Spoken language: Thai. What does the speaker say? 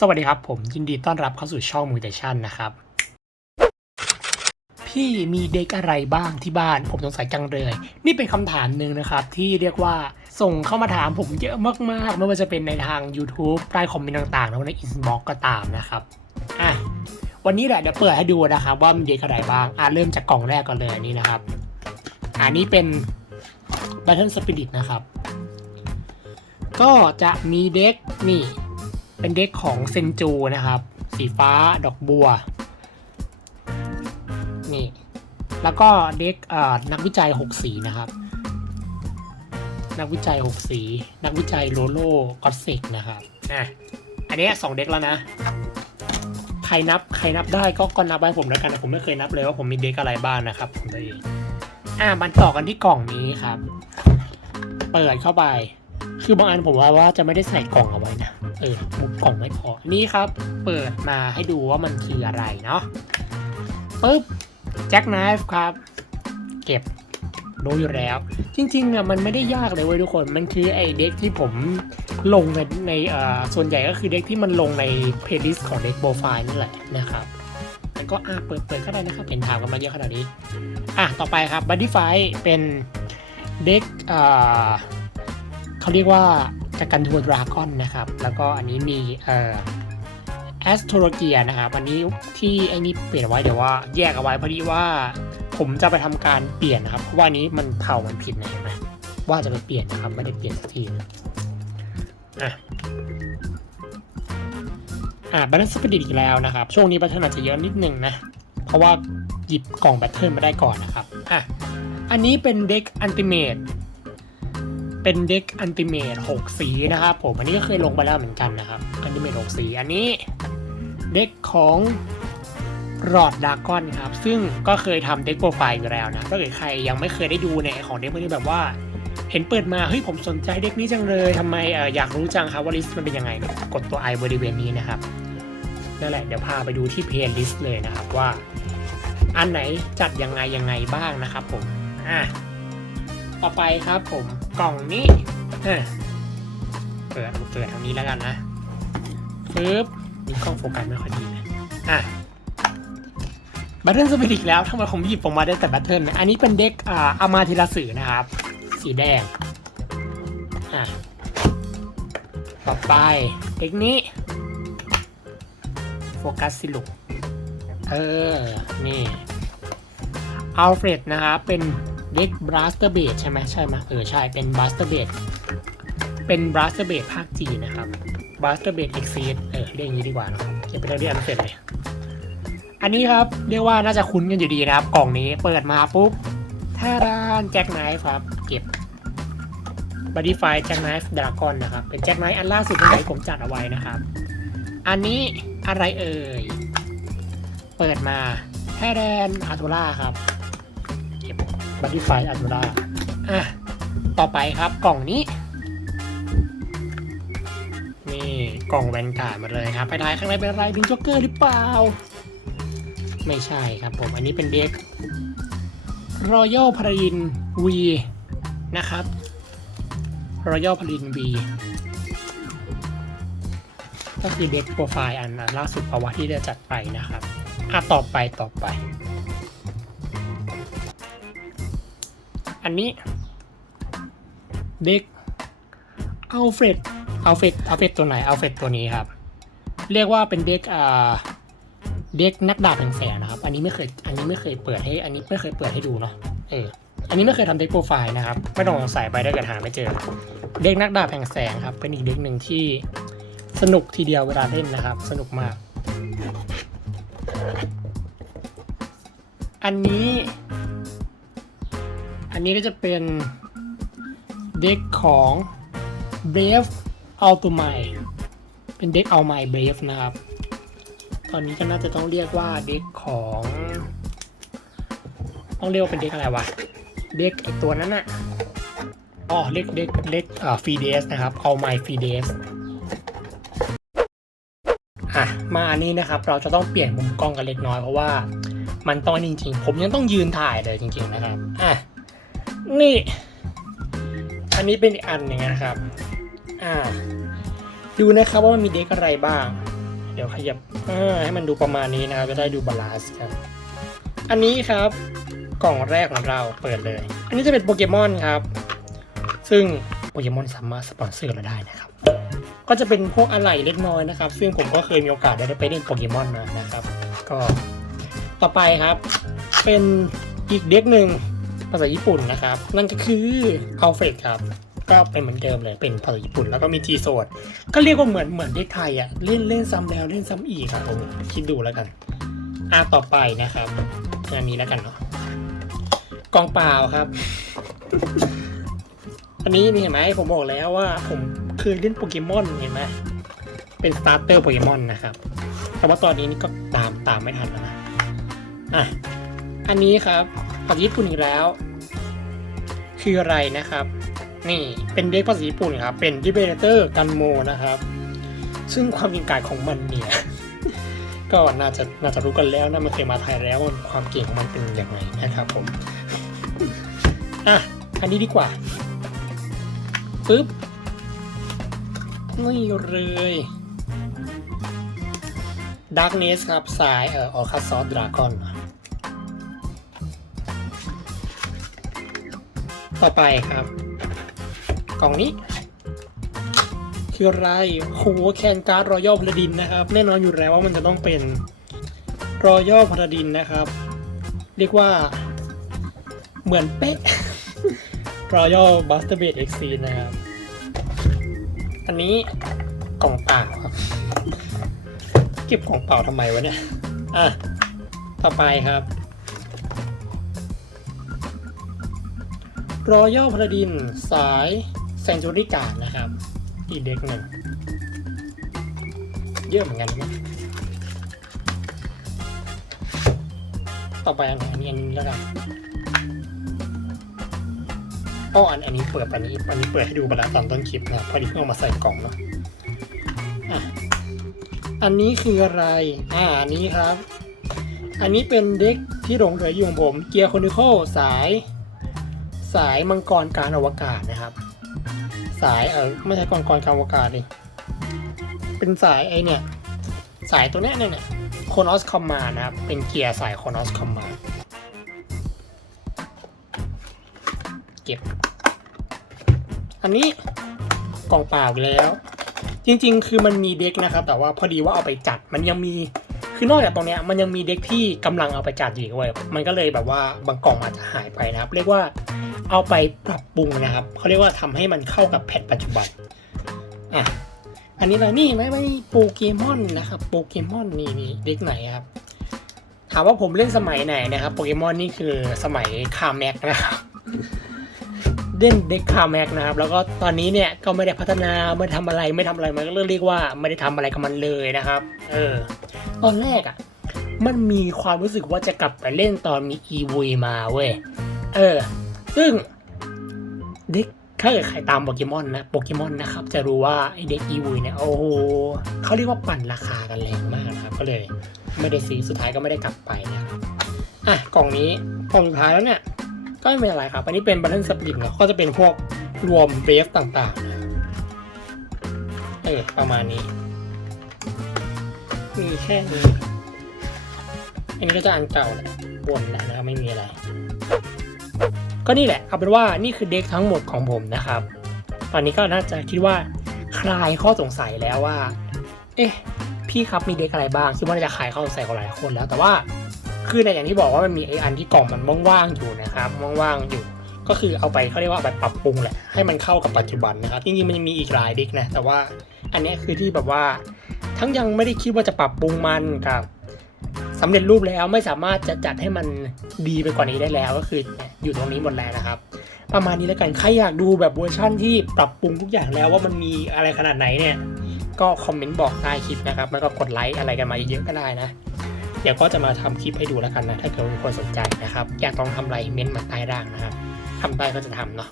สวัสดีครับ ผมยินดีต้อนรับเข้าสู่ช่องมูเตชันนะครับ พี่มีเด็กอะไรบ้างที่บ้าน ผมสงสัยจังเลย นี่เป็นคำถามหนึ่งนะครับ ที่เรียกว่าส่งเข้ามาถามผมเยอะมากๆ ไม่ว่าจะเป็นในทาง YouTube ใต้คอมเมนต์ต่างๆหรือว่าในอินบ็อกก็ตามนะครับอะวันนี้แหละเดี๋ยวเปิดให้ดูนะครับว่ามีเด็กอะไรบ้างอะเริ่มจากกล่องแรกก่อนเลยนนี้นะครับอันนี้เป็น Battle Spirit นะครับ ก็จะมีเด็กนี่ เป็นเด็กของเซนจูนะครับ สีฟ้าดอกบัว นี่ แล้วก็เด็กนักวิจัย 6 สีนะครับ นักวิจัย 6 สี นักวิจัยโลโลกอตเซกนะครับอะอันนี้สองเด็กแล้วนะ ใครนับใครนับได้ก็ก็นับให้ผมแล้วกันนะผมไม่เคยนับเลยว่าผมมีเด็กอะไรบ้างนะครับของตัวเองอะมันต่อกันที่กล่องนี้ครับ เปิดเข้าไป คือบางอันผมว่าว่าจะไม่ได้ใส่กล่องเอาไว้นะ เออมุกกล่องไม่พอ นี่ครับ เปิดมาให้ดูว่ามันคืออะไรเนาะปึ๊บแจ็คไนฟ์ครับ เก็บรู้อยู่แล้ว จริงๆอะมันไม่ได้ยากเลยเว้ยทุกคนมันคือไอเด็กที่ผมลงในในเอ่อส่วนใหญ่ก็คือเด็กที่มันลงในเพลย์ลิสต์ของเด็กโปรไฟล์นี่แหละนะครับแล้วก็อะเปิดเปิดก็ได้นะครับเห็นถามกันมาเยอะขนาดนี้อะต่อไปครับบัดดี้ไฟเป็นเด็กเอ่อเขาเรียกว่า จากกันทัวดราก้อนนะครับ แล้วก็อันนี้มีเอ่อแอสโทรเกียนะครับ อันนี้ที่ไอ้นี่เปลี่ยนไว้เดี๋ยวว่าแยกเอาไว้พอดีว่าผมจะไปทำการเปลี่ยนนะครับ เพราะว่านี้มันเผามันผิดนะเห็นไหมว่าจะไปเปลี่ยนนะครับ ไม่ได้เปลี่ยนสักทีนะอะอะบัตเทิลสปิริตอีกแล้วนะครับ ช่วงนี้บัตเทิลอาจจะเยอะนิดนึงนะ เพราะว่าหยิบกล่องแบตเทิลมาได้ก่อนนะครับ อะ อันนี้เป็นเด็กอันติเมต เป็นเด็กอันติเมต6สีนะครับผม อันนี้ก็เคยลงไปแล้วเหมือนกันนะครับ อันติเมต6สี อันนี้เด็กของรอดดากอนครับ ซึ่งก็เคยทำเด็กโปรไฟล์อยู่แล้วนะ ถ้าเกิดใครยังไม่เคยได้ดูในของเด็กพวกนี้แบบว่า เห็นเปิดมา เฮ้ยผมสนใจเด็กนี้จังเลยทำไมเอออยากรู้จังครับว่าลิสต์มันเป็นยังไง กดตัวไอบริเวณนี้นะครับ นั่นแหละ เดี๋ยวพาไปดูที่เพลย์ลิสต์เลยนะครับว่า อันไหนจัดยังไงยังไงบ้างนะครับผม อะ ต่อไปครับผมกล่องนี้เปิดเปิดทางนี้แล้วกันนะปึ๊บมีกล้องโฟกัสไม่ค่อยดีอะบัตเทิลสปิริตแล้วทำไมผมหยิบออกมาได้แต่บัตเทิลอันนี้เป็นเด็กอ่าอามาทีละสื่อนะครับ สีแดงอะต่อไปเด็กนี้ โฟกัสสิลูกเออ นี่อัลเฟรดนะครับเป็น เด็กบราสเตอร์เบดใช่ไหมใช่ไหมเออใช่เป็นบราสเตอร์เบดเป็นบราสเตอร์เบดภาคจีนะครับบราสเตอร์เบดเอ็กซีดเออเรียกอย่างนี้ดีกว่าเนอะจะเป็นเรียกอันเสร็จเลย อันนี้ครับเรียกว่าน่าจะคุ้นกันอยู่ดีนะครับ กล่องนี้เปิดมาปุ๊บท่าดานแจ็คไนฟ์ครับ เก็บบัดดี้ไฟแจ็คไนฟ์ดราก้อนนะครับ เป็นแจ็คไนฟ์อันล่าสุดที่ผมจัดเอาไว้นะครับ อันนี้อะไรเอ่ย เปิดมาแท่แดนอาร์ตูล่าครับ บัตตี้ไฟอัลตูราอะ ต่อไปครับกล่องนี้ นี่กล่องแวนการ์ดมาเลยครับ ไปท้ายข้างในเป็นอะไรดึงจ็อกเกอร์หรือเปล่า ไม่ใช่ครับผม อันนี้เป็นเด็กรอยัลพารินวีนะครับรอยัลพารินวีก็คือเด็กโปรไฟล์อันล่าสุดภาวะที่ได้จัดไปนะครับอะต่อไปต่อไป อันนี้ เด็กอัลเฟรดอัลเฟรดอัลเฟรดตัวไหนอัลเฟรดตัวนี้ครับ เรียกว่าเป็นเด็กอ่าเด็กนักดาบแห่งแสงนะครับ อันนี้ไม่เคย อันนี้ไม่เคยเปิดให้ อันนี้ไม่เคยเปิดให้ดูเนาะ เออ อันนี้ไม่เคยทำเด็กโปรไฟล์นะครับ ไม่ต้องสงสัยไปได้เกิดหาไม่เจอ เด็กนักดาบแห่งแสงครับ เป็นอีกเด็กหนึ่งที่สนุกทีเดียวเวลาเล่นนะครับ สนุกมาก อันนี้ นนี้ก็จะเป็นเด็กของ Brave a l t o m i เป็นเด็ก a l m i Brave นะครับ ตอนนี้ก็น่าจะต้องเรียกว่าเด็กของ ต้องเรียกว่าเป็นเด็กอะไรวะ เด็กไอตัวนั้นอะอ๋อเล็กเด็กเล็กอ่าฟีเดสนะครับ a l m i f e d e s อะมาอันนี้นะครับ เราจะต้องเปลี่ยนมุมกล้องกันเล็กน้อยเพราะว่ามันตองจริงๆ ผมยังต้องยืนถ่ายเลยจริงๆนะครับ อะ นี่ อันนี้เป็นอีกอันหนึ่งนะครับ อ่า ดูนะครับว่ามันมีเด็กอะไรบ้าง เดี๋ยวขยับอให้มันดูประมาณนี้นะครับจะได้ดูบาลานซ์กันอันนี้ครับกล่องแรกของเราเปิดเลย อันนี้จะเป็นโปเกมอนครับ ซึ่งโปเกมอนสามารถสปอนเซอร์เราได้นะครับ ก็จะเป็นพวกอะไหล่เล็กน้อยนะครับ ซึ่งผมก็เคยมีโอกาสได้ไปเล่นโปเกมอนมานะครับ ก็ต่อไปครับ เป็นอีกเด็กหนึ่ง ภาษาญี่ปุ่นนะครับ นั่นก็คืออัลเฟดครับ ก็เป็นเหมือนเดิมเลยเป็นภาษาญี่ปุ่น แล้วก็มีจีโซดก็เรียกว่าเหมือนเหมือนเด็กไทยอะเล่นเล่นซ้ำแล้วเล่นซ้ำอีกครับผมคิดดูแล้วกันอะต่อไปนะครับงานนี้แล้วกันเนาะกองเปล่าครับ อันนี้นี่เห็นไหมผมบอกแล้วว่าผมเคยเล่นโปเกมอนเห็นไหมเป็นสตาร์เตอร์โปเกมอนนะครับ แต่ว่าตอนนี้นี่ก็ตามตามไม่ทันแล้วนะอะอันนี้ครับ ภาษาญี่ปุ่นอีกแล้ว คืออะไรนะครับ นี่เป็นเด็กภาษาญี่ปุ่นครับ เป็นดิเบเตอร์กันโมนะครับ ซึ่งความเก่งกาจของมันเนี่ย ก็น่าจะน่าจะรู้กันแล้วนะมันเคยมาไทยแล้วความเก่งของมันเป็นยังไงนะครับผมอะอันนี้ดีกว่าปึ๊บนี่เลย Darkness ครับ สายเอ่อออคัสซอสดราก้อน ต่อไปครับ กล่องนี้ คืออะไรโหแคนการ์ดรอยัลพลดินนะครับ แน่นอนอยู่แล้วว่ามันจะต้องเป็นรอยัลพลดินนะครับ เรียกว่าเหมือนเป๊ะรอยัลบัสเตอร์เบดเอ็กซีนะครับ อันนี้กล่องเปล่าครับ เก็บกล่องเปล่าทำไมวะเนี่ย อะ ต่อไปครับ รอยัลพลดินสายแซนจูริการนะครับ อีเด็กหนึ่ง เยอะเหมือนกันนะต่อไปอันไหนอันนี้อันนี้แล้วกันอ้ออันอันนี้เปิดอันนี้อันนี้เปิดให้ดูไปแล้วตอนต้นคลิปนะพอดีเพิ่งเอามาใส่กล่องเนาะอะอันนี้คืออะไร อ่าอันนี้ครับ อันนี้เป็นเด็กที่หลงเหลืออยู่ของผม เกียร์คอนิโคสาย สายมังกรการอวกาศนะครับ สายเออไม่ใช่กรกรการอวกาศเลยเป็นสายไอเนี่ยสายตัวเนี้ยเนี่ยเนี่ยโค n อสคอมมานะครับ เป็นเกียร์สายโค n อสคอมมาเก็บ อันนี้กล่องเปล่าแล้ว จริง ๆ คือมันมีเด็กนะครับ แต่ว่าพอดีว่าเอาไปจัดมันยังมีคือนอกจากตรงเนี้ยมันยังมีเด็กที่กำลังเอาไปจัดอยู่เว้ยมันก็เลยแบบว่าบางกล่องอาจจะหายไปนะครับ เรียกว่า เอาไปปรับปรุงนะครับเขาเรียกว่าทำให้มันเข้ากับแพทปัจจุบันอะอันนี้อะไรนี่ไหมไม่โปเกมอนนะครับโปเกมอนนี่นี่เด็กไหนครับถามว่าผมเล่นสมัยไหนนะครับโปเกมอนนี่คือสมัยคาแม็กนะครับเล่นเด็กคาแม็กนะครับแล้วก็ตอนนี้เนี่ยก็ไม่ได้พัฒนาไม่ทำอะไรไม่ทำอะไรมันก็เรียกว่าไม่ได้ทำอะไรกับมันเลยนะครับ เออตอนแรกอะ่ะมันมีความรู้สึกว่าจะกลับไปเล่นตอนมีอีวีมาเว้ยเออ ซึ่งเด็กถ้าเกิดใครตามโปเกมอนนะโปเกมอนนะครับ จะรู้ว่าไอเด็กอีวีเนี่ยโอ้โหเขาเรียกว่าปั่นราคากันแรงมากนะครับ ก็เลยไม่ได้ซื้อสุดท้ายก็ไม่ได้กลับไปนะครับอะกล่องนี้กล่องสุดท้ายแล้วเนี่ยก็ไม่เป็นอะไรครับ อันนี้เป็นบัตเทิลสปริงเนาะก็จะเป็นพวกรวมเบฟต่างๆนะเออประมาณนี้ มีแค่นี้ อันนี้ก็จะอันเก่าแหละวนแหละนะครับไม่มีอะไร ก็นี่แหละเอาเป็นว่านี่คือเด็กทั้งหมดของผมนะครับ ตอนนี้ก็น่าจะคิดว่าคลายข้อสงสัยแล้วว่า เอ๊ะพี่ครับมีเด็กอะไรบ้างคิดว่าจะคลายข้อสงสัยของหลายคนแล้วแต่ว่าคือในอย่างที่บอกว่ามันมีไออันที่กล่องมันว่างๆอยู่นะครับว่างๆอยู่ ก็คือเอาไปเขาเรียกว่าไปปรับปรุงแหละให้มันเข้ากับปัจจุบันนะครับจริงๆมันยังมีอีกหลายเด็กนะแต่ว่าอันนี้คือที่แบบว่า ทั้งยังไม่ได้คิดว่าจะปรับปรุงมันกับ สำเร็จรูปแล้วไม่สามารถจะจัดให้มันดีไปกว่านี้ได้แล้ว ก็คืออยู่ตรงนี้หมดแล้วนะครับ ประมาณนี้แล้วกันใครอยากดูแบบเวอร์ชั่นที่ปรับปรุงทุกอย่างแล้วว่ามันมีอะไรขนาดไหนเนี่ยก็คอมเมนต์บอกใต้คลิปนะครับแล้วก็กดไลค์อะไรกันมาเยอะๆก็ได้นะเดี๋ยวก็จะมาทำคลิปให้ดูแล้วกันนะถ้าเกิดมีคนสนใจนะครับอยากลองทำอะไรเม้นต์มาใต้ร่างนะครับทำได้ก็จะทำเนาะ